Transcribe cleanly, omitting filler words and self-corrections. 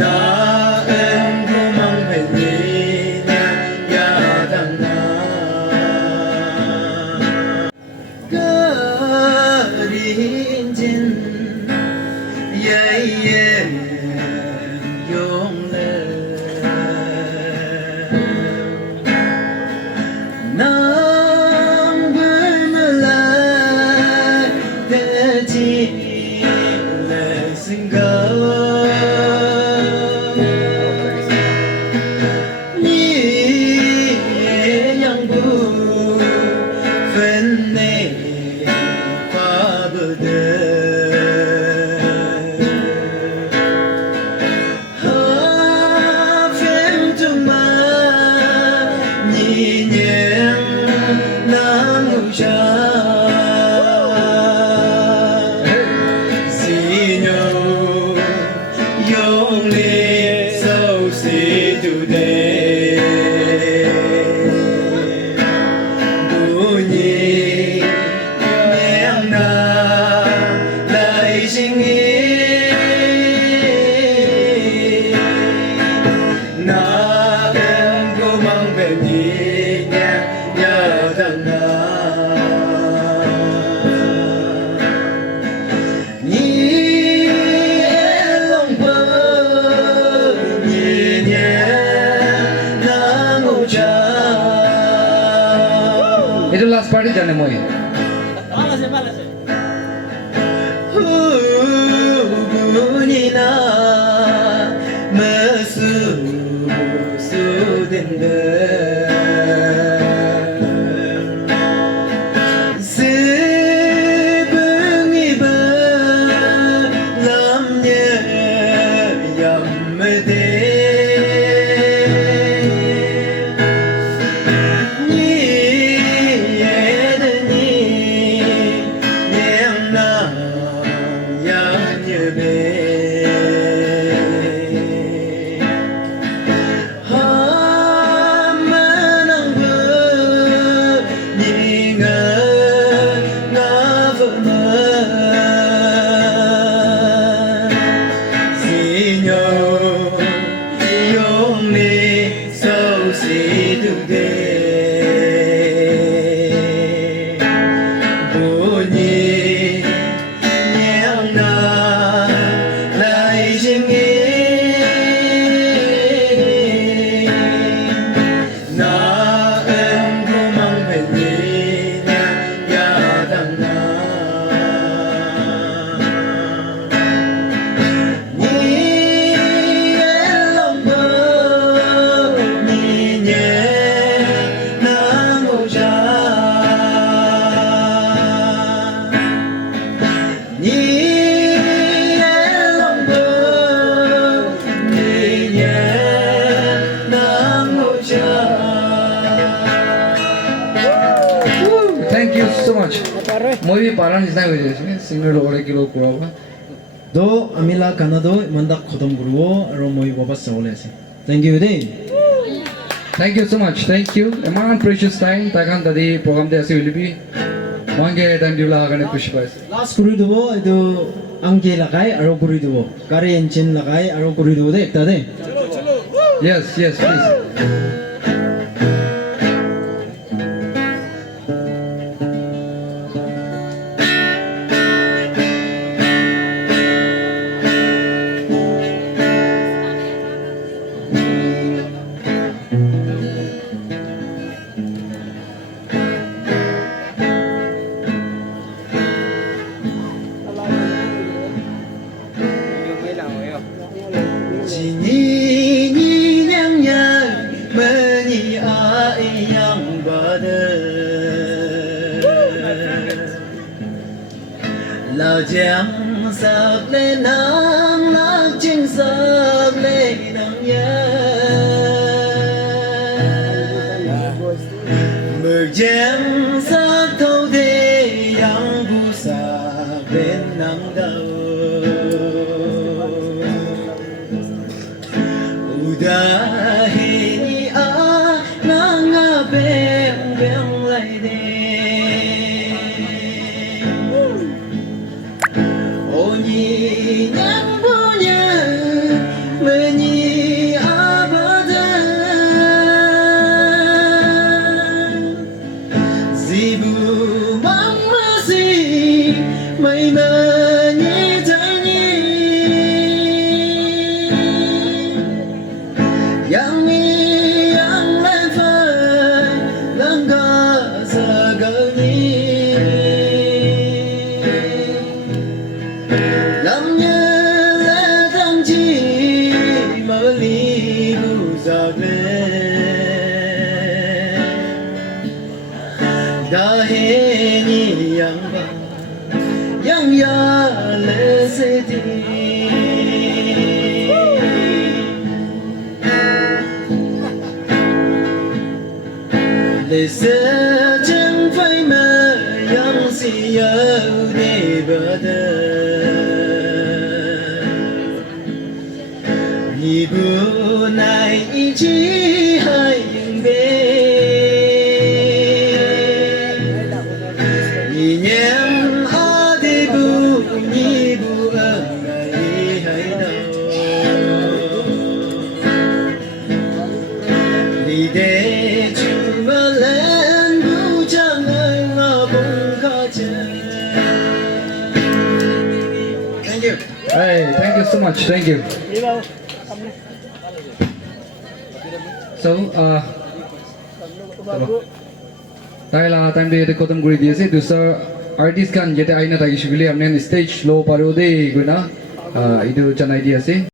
나은 고망배니냐 야당나 거린진 예예 용래 남불물라 대지 레슨가 니 양부 팬네 과부들 Itu last party jane moi. Hunina mesu sudende sebungi belamnya yammede Thank you so much. Moi bi paran isna hoye jese singer logore kilo kuraba. Do amila kanado mandak khodam guruo aro moi baba sole ase. Thank you day. Thank you so much. Thank you. Eman precious time takan tadi program de ase ulibi. Mange time dibla hagane khushi paise. Last guru dubo edu angke lagai aro guru dubo. Kari engine lagai aro guru dubo de ekta de. Yes, yes, please. Lao giang sạc lên nắng nắng chinh sạc lên nắng nhé mực giang sạc thâu thế yang bu sạc lên nắng đầu udahi a nắng a beng beng lại đi nhang punya 色真飞满，样是有你不得。你不奈一起还应别，一年阿的不你不恩爱还到，你的主么人不将爱我公卡着。Thank you. Hey, thank you so much. Thank you. So, তাই লা টাইম দিয়ে খতম করে দিয়েছে দুসরা আর্টিস্ট গান যেটা আইনা থাকি সেগুলি আপনি স্টেজ লো পারো দে গুনা ইদু জানাই দিয়েছে